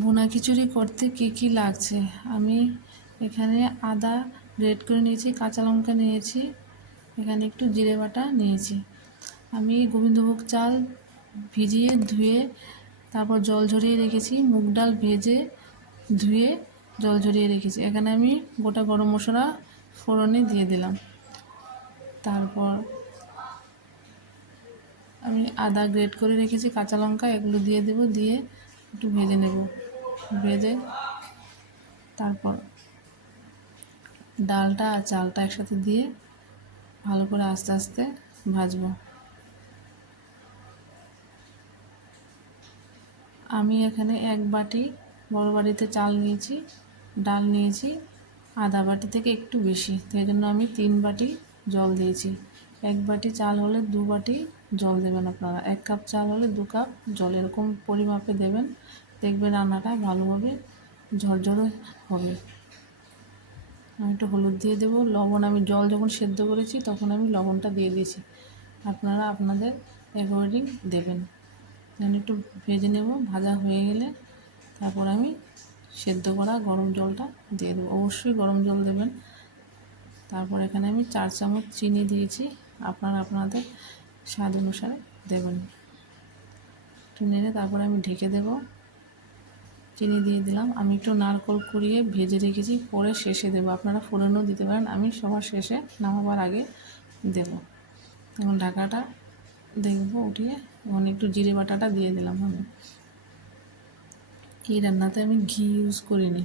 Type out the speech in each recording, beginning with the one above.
ভুনা খিচুড়ি করতে কি কি লাগছে? আমি এখানে আদা গ্রেট করে নিয়েছি, কাঁচা লঙ্কা নিয়েছি, এখানে একটু জিরে বাটা নিয়েছি। আমি গোবিন্দভোগ চাল ভিজিয়ে ধুয়ে তারপর জল ঝরিয়ে রেখেছি, মুগ ডাল ভেজে ধুয়ে জল ঝরিয়ে রেখেছি। এখানে আমি গোটা গরম মশলা ফোড়নে দিয়ে দিলাম। তারপর আমি আদা গ্রেট করে রেখেছি, কাঁচা লঙ্কা এগুলো দিয়ে দেব, দিয়ে একটু ভেজে নেব। ভেজে তারপর ডালটা আর চালটা একসাথে দিয়ে ভালো করে আস্তে আস্তে ভাজবো। আমি এখানে এক বাটি বড় বাটিতে চাল নিয়েছি, ডাল নিয়েছি আধা বাটি থেকে একটু বেশি, তাই জন্য আমি 3 বাটি জল দিয়েছি। এক বাটি চাল হলে 2 বাটি জল দেবেন আপনারা, 1 কাপ চাল হলে 2 কাপ জল, এরকম পরিমাপে দেবেন। দেখবেন রান্নাটা ভালোভাবে ঝরঝরে হবে। আমি একটু হলুদ দিয়ে দেবো, লবণ আমি জল যখন সেদ্ধ করেছি তখন আমি লবণটা দিয়ে দিয়েছি, আপনারা আপনাদের অ্যাকর্ডিং দেবেন। আমি একটু ভেজে নেব, ভাজা হয়ে গেলে তারপর আমি সেদ্ধ করা গরম জলটা দিয়ে দেবো, অবশ্যই গরম জল দেবেন। তারপর এখানে আমি 4 চামচ চিনি দিয়েছি, আপনারা আপনাদের স্বাদ অনুসারে দেবেন। একটু নেড়ে তারপরে আমি ঢেকে দেব। চিনি দিয়ে দিলাম, আমি একটু নারকেল কুড়িয়ে ভেজে রেখেছি, পরে শেষে দেবো, আপনারা ফোড়নও দিতে পারেন, আমি সবার শেষে নামাবার আগে দেব। এখন ঢাকাটা দেখবো উঠিয়ে, এখন একটু জিরে বাটাটা দিয়ে দিলাম। আমি এই রান্নাতে আমি ঘি ইউজ করিনি,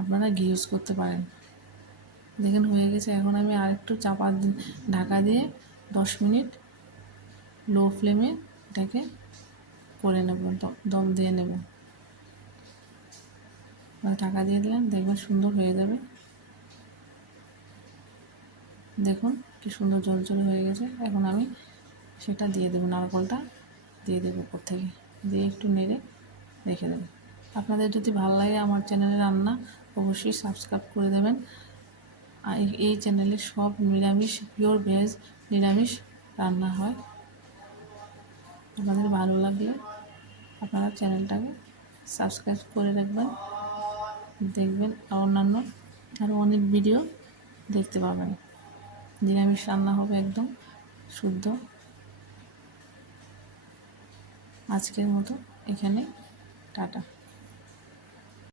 আপনারা ঘি ইউজ করতে পারেন। দেখেন হয়ে গেছে, এখন আমি আরেকটু ঢাকা দিয়ে 10 মিনিট লো ফ্লেমে এটাকে করে নেব, দম দিয়ে নেব। ঢাকা দিয়ে দিলাম, দেখবেন সুন্দর হয়ে যাবে। দেখুন কি সুন্দর ঝরঝরে হয়ে গেছে। এখন আমি সেটা দিয়ে দেবো, নারকেলটা দিয়ে দেবো উপর থেকে, দিয়ে একটু নেড়ে রেখে দেবো। আপনাদের যদি ভালো লাগে আমার চ্যানেলে রান্না, অবশ্যই সাবস্ক্রাইব করে দেবেন। আর এই চ্যানেলে সব নিরামিষ, পিওর ভেজ নিরামিষ রান্না হয়। আপনাদের ভালো লাগলে আপনারা চ্যানেলটাকে সাবস্ক্রাইব করে রাখবেন, দেখবেন অন্যান্য আরও অনেক ভিডিও দেখতে পাবেন। নিরামিষ রান্না হবে একদম শুদ্ধ। আজকের মতো এখানে টাটা।